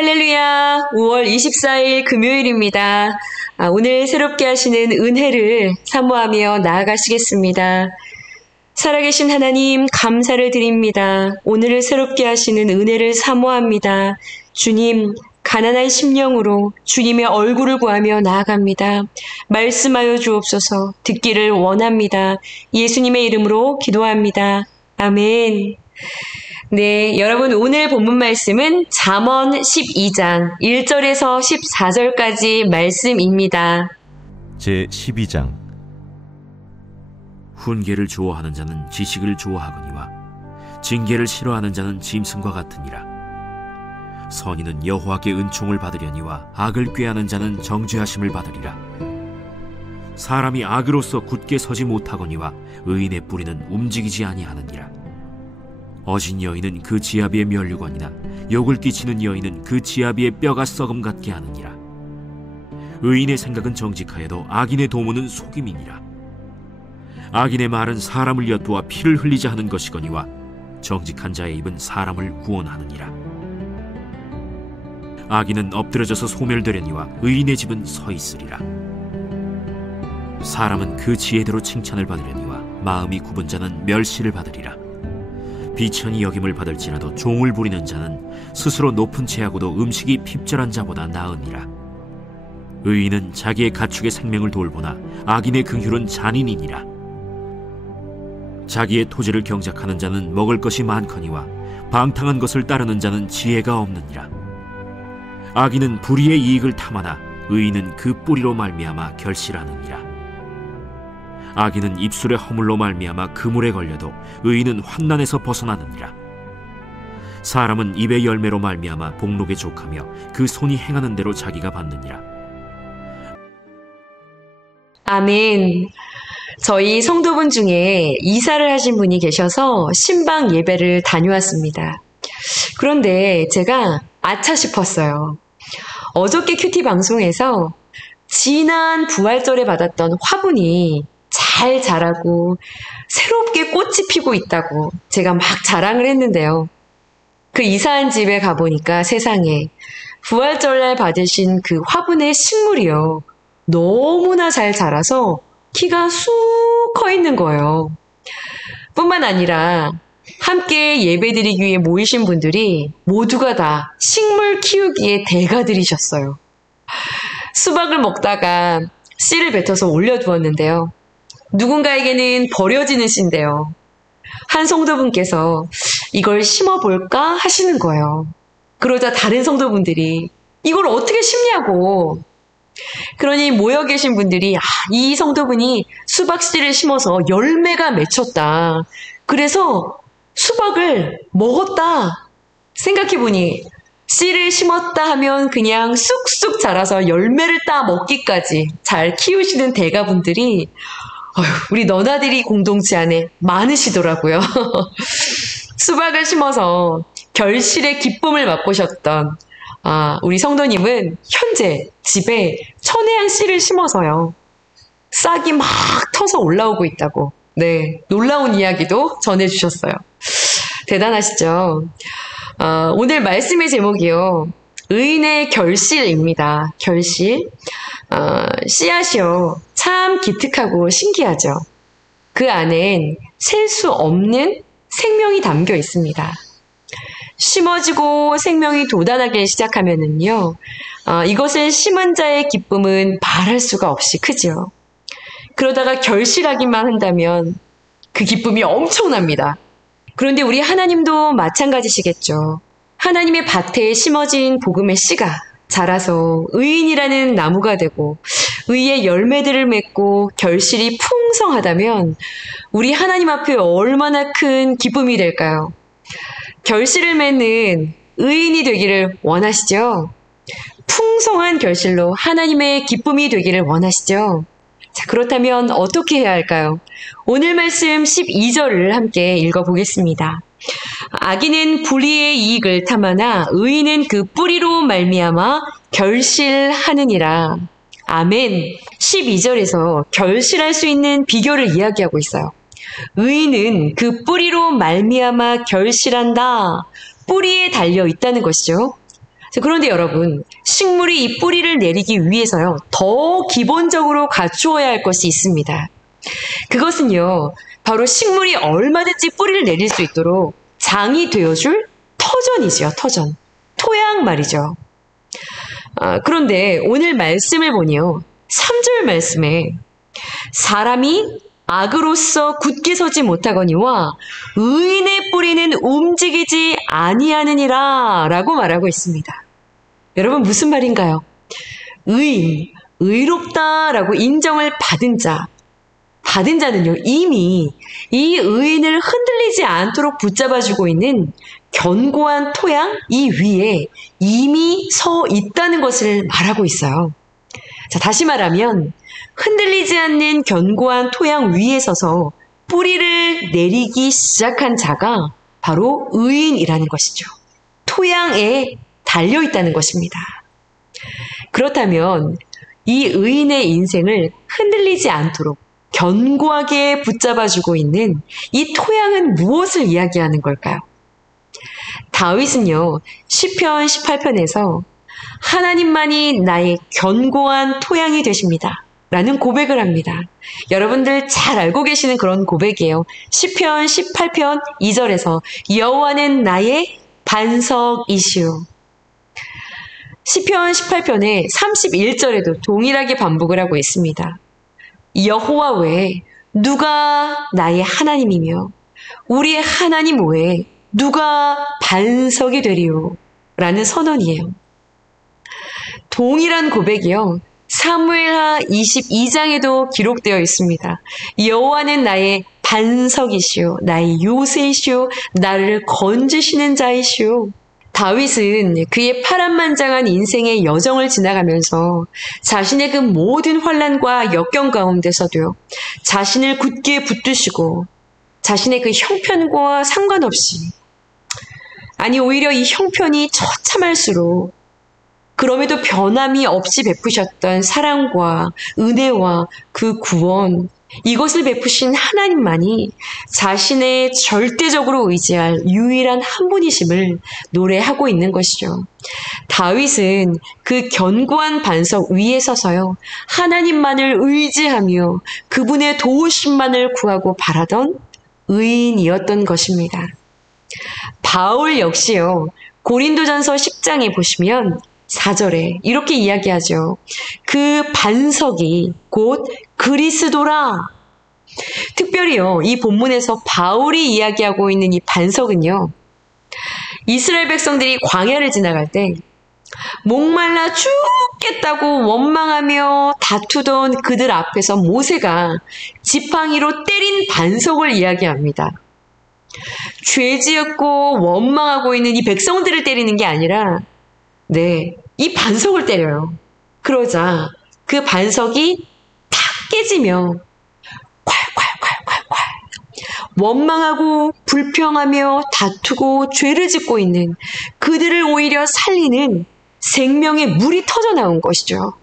할렐루야! 5월 24일 금요일입니다. 오늘 새롭게 하시는 은혜를 사모하며 나아가시겠습니다. 살아계신 하나님 감사를 드립니다. 오늘을 새롭게 하시는 은혜를 사모합니다. 주님, 가난한 심령으로 주님의 얼굴을 구하며 나아갑니다. 말씀하여 주옵소서. 듣기를 원합니다. 예수님의 이름으로 기도합니다. 아멘. 네, 여러분 오늘 본문 말씀은 잠언 12장 1절에서 14절까지 말씀입니다. 제12장 훈계를 좋아하는 자는 지식을 좋아하거니와 징계를 싫어하는 자는 짐승과 같으니라. 선인은 여호와께 은총을 받으려니와 악을 꾀하는 자는 정죄하심을 받으리라. 사람이 악으로서 굳게 서지 못하거니와 의인의 뿌리는 움직이지 아니하느니라. 어진 여인은 그 지아비의 면류관이나 욕을 끼치는 여인은 그 지아비의 뼈가 썩음 같게 하느니라. 의인의 생각은 정직하여도 악인의 도모는 속임이니라. 악인의 말은 사람을 엿보아 피를 흘리자 하는 것이거니와 정직한 자의 입은 사람을 구원하느니라. 악인은 엎드려져서 소멸되려니와 의인의 집은 서 있으리라. 사람은 그 지혜대로 칭찬을 받으려니와 마음이 굽은 자는 멸시를 받으리라. 비천히 여김을 받을지라도 종을 부리는 자는 스스로 높은 채하고도 음식이 핍절한 자보다 나으니라. 의인은 자기의 가축의 생명을 돌보나 악인의 긍휼은 잔인이니라. 자기의 토지를 경작하는 자는 먹을 것이 많거니와 방탕한 것을 따르는 자는 지혜가 없느니라. 악인은 불의의 이익을 탐하나 의인은 그 뿌리로 말미암아 결실하느니라. 악인은 입술의 허물로 말미암아 그물에 걸려도 의인은 환난에서 벗어나느니라. 사람은 입의 열매로 말미암아 복록에 족하며 그 손이 행하는 대로 자기가 받느니라. 아멘. 저희 성도분 중에 이사를 하신 분이 계셔서 신방 예배를 다녀왔습니다. 그런데 제가 아차 싶었어요. 어저께 큐티 방송에서 지난 부활절에 받았던 화분이 잘 자라고 새롭게 꽃이 피고 있다고 제가 막 자랑을 했는데요. 그 이사한 집에 가보니까 세상에 부활절날 받으신 그 화분의 식물이요. 너무나 잘 자라서 키가 쑥 커 있는 거예요. 뿐만 아니라 함께 예배드리기 위해 모이신 분들이 모두가 다 식물 키우기에 대가들이셨어요. 수박을 먹다가 씨를 뱉어서 올려두었는데요. 누군가에게는 버려지는 씨인데요. 한 성도분께서 이걸 심어볼까 하시는 거예요. 그러자 다른 성도분들이 이걸 어떻게 심냐고. 그러니 모여 계신 분들이 이 성도분이 수박씨를 심어서 열매가 맺혔다. 그래서 수박을 먹었다. 생각해보니 씨를 심었다 하면 그냥 쑥쑥 자라서 열매를 따 먹기까지 잘 키우시는 대가분들이 우리 너나들이 공동체 안에 많으시더라고요. 수박을 심어서 결실의 기쁨을 맛보셨던 우리 성도님은 현재 집에 천혜향 씨를 심어서요. 싹이 막 터서 올라오고 있다고. 네, 놀라운 이야기도 전해주셨어요. 대단하시죠? 오늘 말씀의 제목이요. 의인의 결실입니다. 결실. 씨앗이요. 참 기특하고 신기하죠. 그 안엔 셀 수 없는 생명이 담겨 있습니다. 심어지고 생명이 돋아나기 시작하면은요, 이것을 심은 자의 기쁨은 말할 수가 없이 크죠. 그러다가 결실하기만 한다면 그 기쁨이 엄청납니다. 그런데 우리 하나님도 마찬가지시겠죠. 하나님의 밭에 심어진 복음의 씨가 자라서 의인이라는 나무가 되고 의의 열매들을 맺고 결실이 풍성하다면 우리 하나님 앞에 얼마나 큰 기쁨이 될까요? 결실을 맺는 의인이 되기를 원하시죠? 풍성한 결실로 하나님의 기쁨이 되기를 원하시죠? 자, 그렇다면 어떻게 해야 할까요? 오늘 말씀 12절을 함께 읽어보겠습니다. 악인은 불의의 이익을 탐하나 의인은 그 뿌리로 말미암아 결실하느니라. 아멘. 12절에서 결실할 수 있는 비결을 이야기하고 있어요. 의인은 그 뿌리로 말미암아 결실한다. 뿌리에 달려 있다는 것이죠. 자, 그런데 여러분, 식물이 이 뿌리를 내리기 위해서요, 더 기본적으로 갖추어야 할 것이 있습니다. 그것은요, 바로 식물이 얼마든지 뿌리를 내릴 수 있도록 장이 되어줄 터전이지요, 터전. 토양 말이죠. 그런데 오늘 말씀을 보니요, 3절 말씀에 사람이 악으로서 굳게 서지 못하거니와 의인의 뿌리는 움직이지 아니하느니라 라고 말하고 있습니다. 여러분, 무슨 말인가요? 의인, 의롭다라고 인정을 받은 자는요, 이미 이 의인을 흔들리지 않도록 붙잡아주고 있는 견고한 토양 이 위에 이미 서 있다는 것을 말하고 있어요. 자, 다시 말하면 흔들리지 않는 견고한 토양 위에 서서 뿌리를 내리기 시작한 자가 바로 의인이라는 것이죠. 토양에 달려 있다는 것입니다. 그렇다면 이 의인의 인생을 흔들리지 않도록 견고하게 붙잡아주고 있는 이 토양은 무엇을 이야기하는 걸까요? 다윗은요, 시편 18편에서 하나님만이 나의 견고한 토양이 되십니다 라는 고백을 합니다. 여러분들 잘 알고 계시는 그런 고백이에요. 시편 18편 2절에서 여호와는 나의 반석이시오. 시편 18편의 31절에도 동일하게 반복을 하고 있습니다. 여호와 외에 누가 나의 하나님이며 우리의 하나님 외에 누가 반석이 되리요? 라는 선언이에요. 동일한 고백이요, 사무엘하 22장에도 기록되어 있습니다. 여호와는 나의 반석이시오, 나의 요새이시오, 나를 건지시는 자이시오. 다윗은 그의 파란만장한 인생의 여정을 지나가면서 자신의 그 모든 환난과 역경 가운데서도요, 자신을 굳게 붙드시고 자신의 그 형편과 상관없이, 아니 오히려 이 형편이 처참할수록 그럼에도 변함이 없이 베푸셨던 사랑과 은혜와 그 구원, 이것을 베푸신 하나님만이 자신의 절대적으로 의지할 유일한 한 분이심을 노래하고 있는 것이죠. 다윗은 그 견고한 반석 위에 서서요, 하나님만을 의지하며 그분의 도우심만을 구하고 바라던 의인이었던 것입니다. 바울 역시요, 고린도전서 10장에 보시면 4절에 이렇게 이야기하죠. 그 반석이 곧 그리스도라. 특별히요, 이 본문에서 바울이 이야기하고 있는 이 반석은요, 이스라엘 백성들이 광야를 지나갈 때 목말라 죽겠다고 원망하며 다투던 그들 앞에서 모세가 지팡이로 때린 반석을 이야기합니다. 죄 지었고 원망하고 있는 이 백성들을 때리는 게 아니라 이 반석을 때려요. 그러자 그 반석이 탁 깨지며 콸콸콸콸콸 원망하고 불평하며 다투고 죄를 짓고 있는 그들을 오히려 살리는 생명의 물이 터져 나온 것이죠.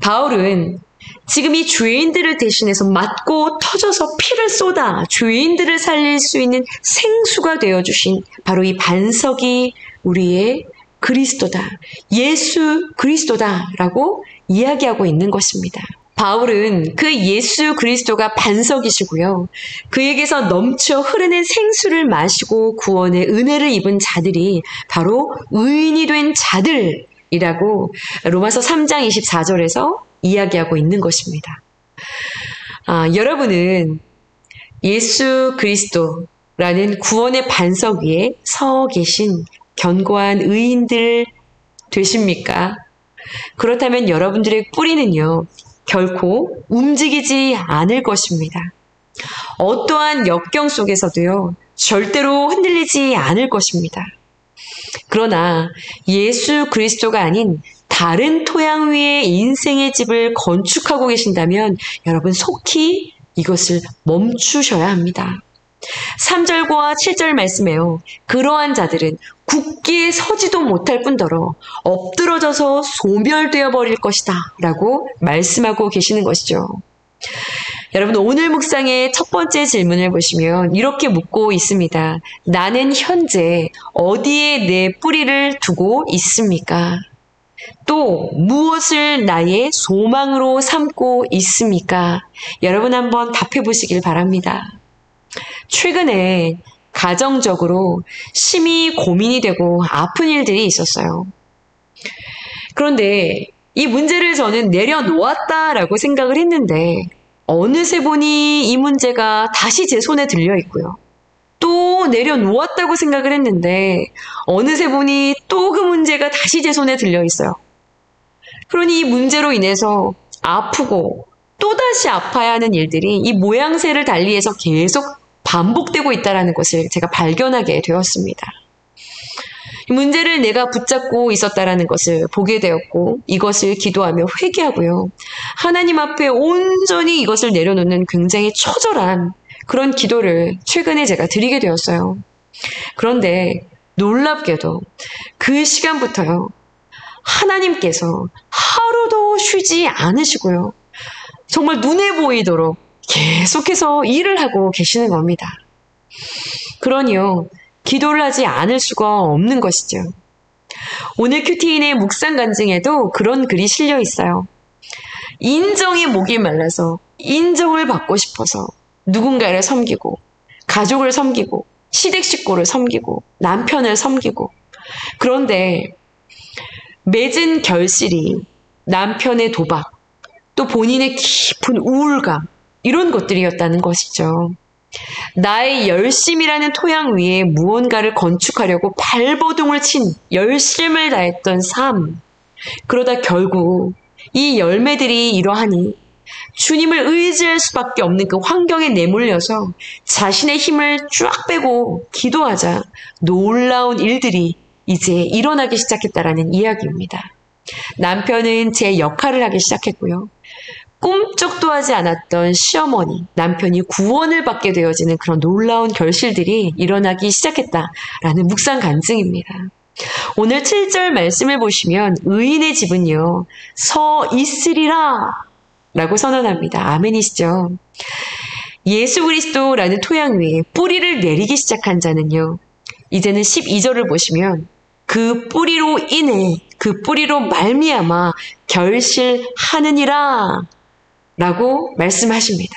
바울은 지금 이 죄인들을 대신해서 맞고 터져서 피를 쏟아 죄인들을 살릴 수 있는 생수가 되어주신 바로 이 반석이 우리의 그리스도다, 예수 그리스도다라고 이야기하고 있는 것입니다. 바울은 그 예수 그리스도가 반석이시고요, 그에게서 넘쳐 흐르는 생수를 마시고 구원의 은혜를 입은 자들이 바로 의인이 된 자들이라고 로마서 3장 24절에서 이야기하고 있는 것입니다. 여러분은 예수 그리스도라는 구원의 반석 위에 서 계신 견고한 의인들 되십니까? 그렇다면 여러분들의 뿌리는요, 결코 움직이지 않을 것입니다. 어떠한 역경 속에서도요, 절대로 흔들리지 않을 것입니다. 그러나 예수 그리스도가 아닌 다른 토양 위에 인생의 집을 건축하고 계신다면 여러분 속히 이것을 멈추셔야 합니다. 3절과 7절 말씀에요, 그러한 자들은 굳게 서지도 못할 뿐더러 엎드러져서 소멸되어 버릴 것이다 라고 말씀하고 계시는 것이죠. 여러분, 오늘 묵상의 첫 번째 질문을 보시면 이렇게 묻고 있습니다. 나는 현재 어디에 내 뿌리를 두고 있습니까? 또 무엇을 나의 소망으로 삼고 있습니까? 여러분 한번 답해 보시길 바랍니다. 최근에 가정적으로 심히 고민이 되고 아픈 일들이 있었어요. 그런데 이 문제를 저는 내려놓았다라고 생각을 했는데 어느새 보니 이 문제가 다시 제 손에 들려 있고요. 또 내려놓았다고 생각을 했는데 어느새 보니 또 그 문제가 다시 제 손에 들려 있어요. 그러니 이 문제로 인해서 아프고 또다시 아파야 하는 일들이 이 모양새를 달리해서 계속 반복되고 있다는 것을 제가 발견하게 되었습니다. 이 문제를 내가 붙잡고 있었다는 것을 보게 되었고 이것을 기도하며 회개하고요. 하나님 앞에 온전히 이것을 내려놓는 굉장히 처절한 그런 기도를 최근에 제가 드리게 되었어요. 그런데 놀랍게도 그 시간부터요. 하나님께서 하루도 쉬지 않으시고요. 정말 눈에 보이도록 계속해서 일을 하고 계시는 겁니다. 그러니요. 기도를 하지 않을 수가 없는 것이죠. 오늘 큐티인의 묵상 간증에도 그런 글이 실려 있어요. 인정의 목이 말라서 인정을 받고 싶어서 누군가를 섬기고 가족을 섬기고 시댁 식구를 섬기고 남편을 섬기고 그런데 맺은 결실이 남편의 도박 또 본인의 깊은 우울감 이런 것들이었다는 것이죠. 나의 열심이라는 토양 위에 무언가를 건축하려고 발버둥을 친 열심을 다했던 삶. 그러다 결국 이 열매들이 이러하니 주님을 의지할 수밖에 없는 그 환경에 내몰려서 자신의 힘을 쫙 빼고 기도하자 놀라운 일들이 이제 일어나기 시작했다라는 이야기입니다. 남편은 제 역할을 하기 시작했고요. 꿈쩍도 하지 않았던 시어머니, 남편이 구원을 받게 되어지는 그런 놀라운 결실들이 일어나기 시작했다라는 묵상 간증입니다. 오늘 7절 말씀을 보시면 의인의 집은요, 서 있으리라 라고 선언합니다. 아멘이시죠? 예수 그리스도라는 토양 위에 뿌리를 내리기 시작한 자는요, 이제는 12절을 보시면 그 뿌리로 인해 그 뿌리로 말미암아 결실하느니라 라고 말씀하십니다.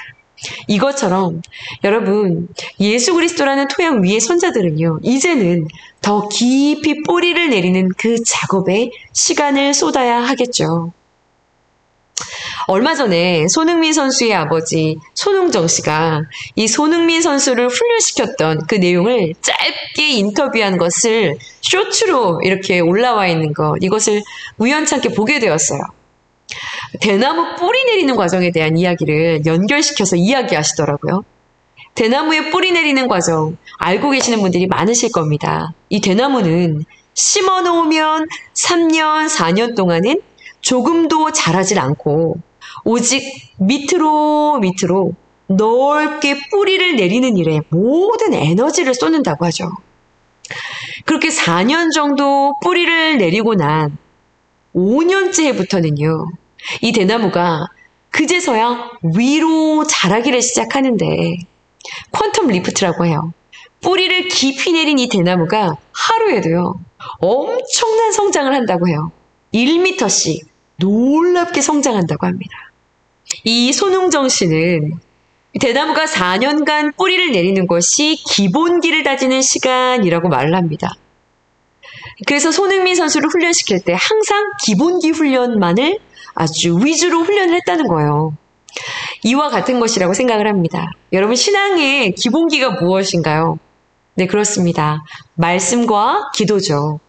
이것처럼 여러분 예수 그리스도라는 토양 위의 선자들은요 이제는 더 깊이 뿌리를 내리는 그 작업에 시간을 쏟아야 하겠죠. 얼마 전에 손흥민 선수의 아버지 손흥정 씨가 이 손흥민 선수를 훈련시켰던 그 내용을 짧게 인터뷰한 것을 쇼츠로 이렇게 올라와 있는 것, 이것을 우연찮게 보게 되었어요. 대나무 뿌리 내리는 과정에 대한 이야기를 연결시켜서 이야기하시더라고요. 대나무에 뿌리 내리는 과정 알고 계시는 분들이 많으실 겁니다. 이 대나무는 심어 놓으면 3년, 4년 동안은 조금도 자라질 않고 오직 밑으로 넓게 뿌리를 내리는 일에 모든 에너지를 쏟는다고 하죠. 그렇게 4년 정도 뿌리를 내리고 난 5년째부터는요. 이 대나무가 그제서야 위로 자라기를 시작하는데 퀀텀 리프트라고 해요. 뿌리를 깊이 내린 이 대나무가 하루에도요. 엄청난 성장을 한다고 해요. 1m씩 놀랍게 성장한다고 합니다. 이 손흥정 씨는 대나무가 4년간 뿌리를 내리는 것이 기본기를 다지는 시간이라고 말을 합니다. 그래서 손흥민 선수를 훈련시킬 때 항상 기본기 훈련만을 아주 위주로 훈련을 했다는 거예요. 이와 같은 것이라고 생각을 합니다. 여러분 신앙의 기본기가 무엇인가요? 네, 그렇습니다. 말씀과 기도죠.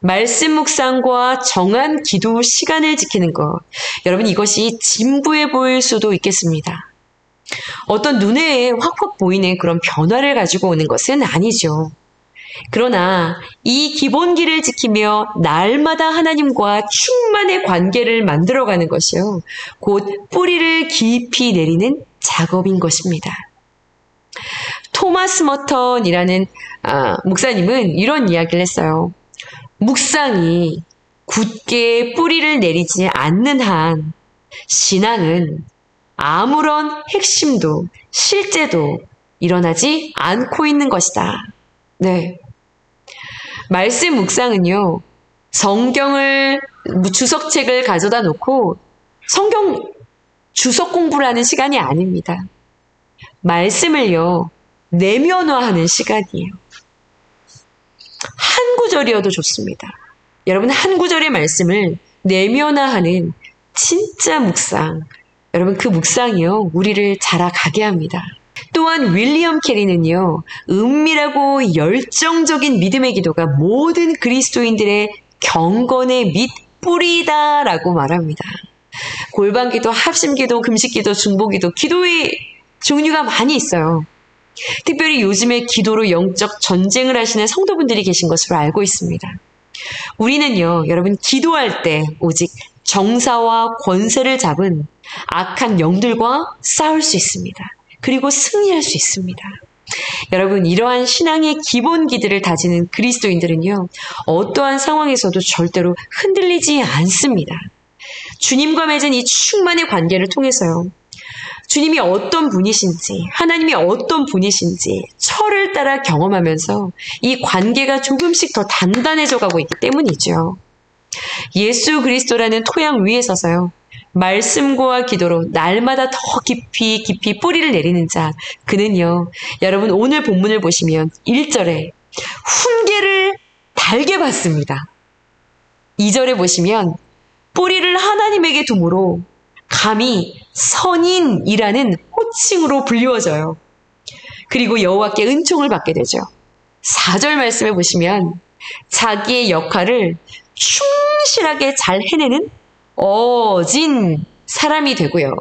말씀 묵상과 정한 기도 시간을 지키는 것. 여러분 이것이 진부해 보일 수도 있겠습니다. 어떤 눈에 확확 보이는 그런 변화를 가지고 오는 것은 아니죠. 그러나 이 기본기를 지키며 날마다 하나님과 충만의 관계를 만들어가는 것이요. 곧 뿌리를 깊이 내리는 작업인 것입니다. 토마스 머턴이라는 목사님은 이런 이야기를 했어요. 묵상이 굳게 뿌리를 내리지 않는 한 신앙은 아무런 핵심도 실제도 일어나지 않고 있는 것이다. 네. 말씀 묵상은요, 성경을, 주석책을 가져다 놓고 성경 주석 공부를 하는 시간이 아닙니다. 말씀을요, 내면화하는 시간이에요. 한 구절이어도 좋습니다. 여러분, 한 구절의 말씀을 내면화하는 진짜 묵상. 여러분, 그 묵상이요, 우리를 자라가게 합니다. 또한 윌리엄 캐리는요, 은밀하고 열정적인 믿음의 기도가 모든 그리스도인들의 경건의 밑뿌리다라고 말합니다. 골방기도, 합심기도, 금식기도, 중보기도, 기도의 종류가 많이 있어요. 특별히 요즘에 기도로 영적 전쟁을 하시는 성도분들이 계신 것으로 알고 있습니다. 우리는요, 여러분, 기도할 때 오직 정사와 권세를 잡은 악한 영들과 싸울 수 있습니다. 그리고 승리할 수 있습니다. 여러분, 이러한 신앙의 기본기들을 다지는 그리스도인들은요, 어떠한 상황에서도 절대로 흔들리지 않습니다. 주님과 맺은 이 충만의 관계를 통해서요, 주님이 어떤 분이신지, 하나님이 어떤 분이신지 철을 따라 경험하면서 이 관계가 조금씩 더 단단해져 가고 있기 때문이죠. 예수 그리스도라는 토양 위에 서서요, 말씀과 기도로 날마다 더 깊이 뿌리를 내리는 자, 그는요, 여러분 오늘 본문을 보시면 1절에 훈계를 달게 받습니다. 2절에 보시면 뿌리를 하나님에게 둠으로 감히 선인이라는 호칭으로 불리워져요. 그리고 여호와께 은총을 받게 되죠. 4절 말씀에 보시면 자기의 역할을 충실하게 잘 해내는 어진 사람이 되고요.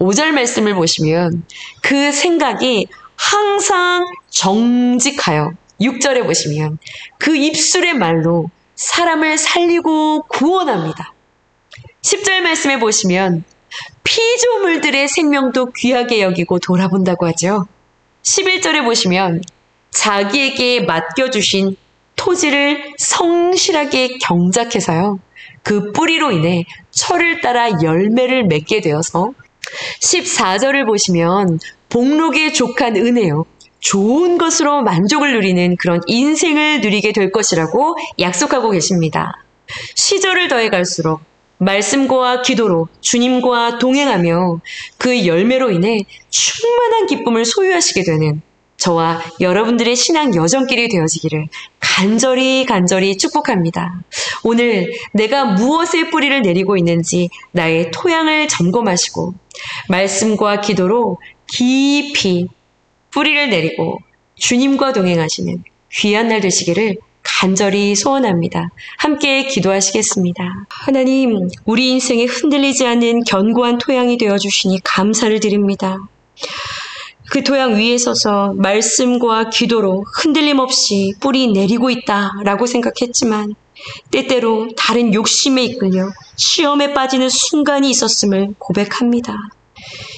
5절 말씀을 보시면 그 생각이 항상 정직하여, 6절에 보시면 그 입술의 말로 사람을 살리고 구원합니다. 10절 말씀에 보시면 피조물들의 생명도 귀하게 여기고 돌아본다고 하죠. 11절에 보시면 자기에게 맡겨주신 토지를 성실하게 경작해서요, 그 뿌리로 인해 철을 따라 열매를 맺게 되어서 14절을 보시면 복록에 족한 은혜요, 좋은 것으로 만족을 누리는 그런 인생을 누리게 될 것이라고 약속하고 계십니다. 시절을 더해 갈수록 말씀과 기도로 주님과 동행하며 그 열매로 인해 충만한 기쁨을 소유하시게 되는 저와 여러분들의 신앙 여정길이 되어지기를 간절히 축복합니다. 오늘 내가 무엇의 뿌리를 내리고 있는지 나의 토양을 점검하시고 말씀과 기도로 깊이 뿌리를 내리고 주님과 동행하시는 귀한 날 되시기를 간절히 소원합니다. 함께 기도하시겠습니다. 하나님, 우리 인생에 흔들리지 않는 견고한 토양이 되어주시니 감사를 드립니다. 그 토양 위에 서서 말씀과 기도로 흔들림 없이 뿌리 내리고 있다라고 생각했지만 때때로 다른 욕심에 이끌려 시험에 빠지는 순간이 있었음을 고백합니다.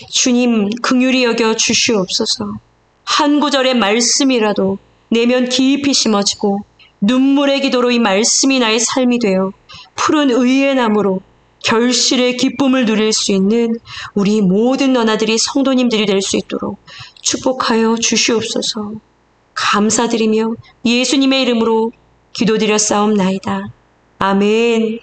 주님, 긍휼히 여겨 주시옵소서. 한 구절의 말씀이라도 내면 깊이 심어지고 눈물의 기도로 이 말씀이 나의 삶이 되어 푸른 의의 나무로 결실의 기쁨을 누릴 수 있는 우리 모든 너나들이 성도님들이 될 수 있도록 축복하여 주시옵소서. 감사드리며 예수님의 이름으로 기도드렸사옵나이다. 아멘.